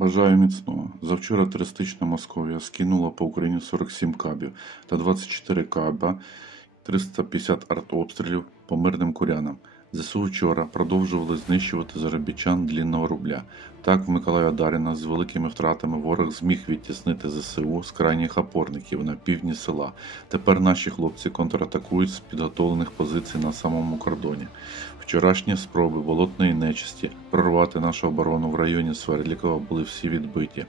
Бажаю міцного. Завчора терористична Московія скинула по Україні 47 кабів та 24 каба, 350 артобстрілів по мирним курянам. ЗСУ вчора продовжували знищувати заробітчан длінного рубля. Так, в Миколая Даріна з великими втратами ворог зміг відтіснити ЗСУ з крайніх опорників на півдні села. Тепер наші хлопці контратакують з підготовлених позицій на самому кордоні. Вчорашні спроби болотної нечисті прорвати нашу оборону в районі Свердлікова були всі відбиті.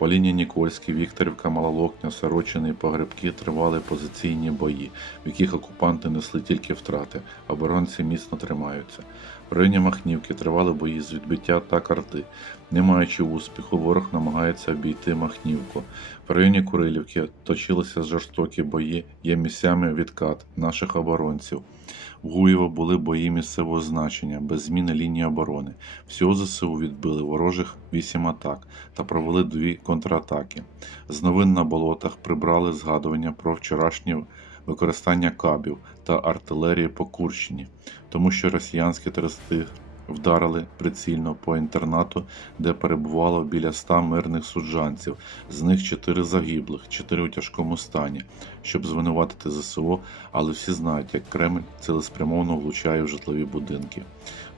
По лінії Нікольський, Вікторівка, Малолокня, Сорочини і Погребки тривали позиційні бої, в яких окупанти несли тільки втрати, оборонці міцно тримаються. В районі Махнівки тривали бої з відбиття та карти. Не маючи успіху, ворог намагається обійти Махнівку. В районі Курилівки точилися жорстокі бої, є місцями відкат наших оборонців. В Гуєво були бої місцевого значення, без зміни лінії оборони. Всього ЗСУ відбили ворожих 8 атак та провели дві контратаки. З новин на болотах прибрали згадування про вчорашнє використання кабів та артилерії по Курщині, тому що росіянські терористи вдарили прицільно по інтернату, де перебувало біля ста мирних суджанців, з них 4 загиблих, 4 у тяжкому стані, щоб звинуватити ЗСУ, але всі знають, як Кремль цілеспрямовно влучає в житлові будинки.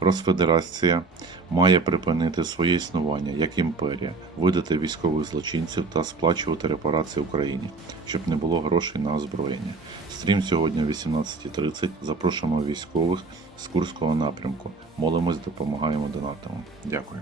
Росфедерація має припинити своє існування як імперія, видати військових злочинців та сплачувати репарації Україні, щоб не було грошей на озброєння. Стрім сьогодні о 18.30. Запрошуємо військових з Курського напрямку. Молимось, допомагаємо донатами. Дякую.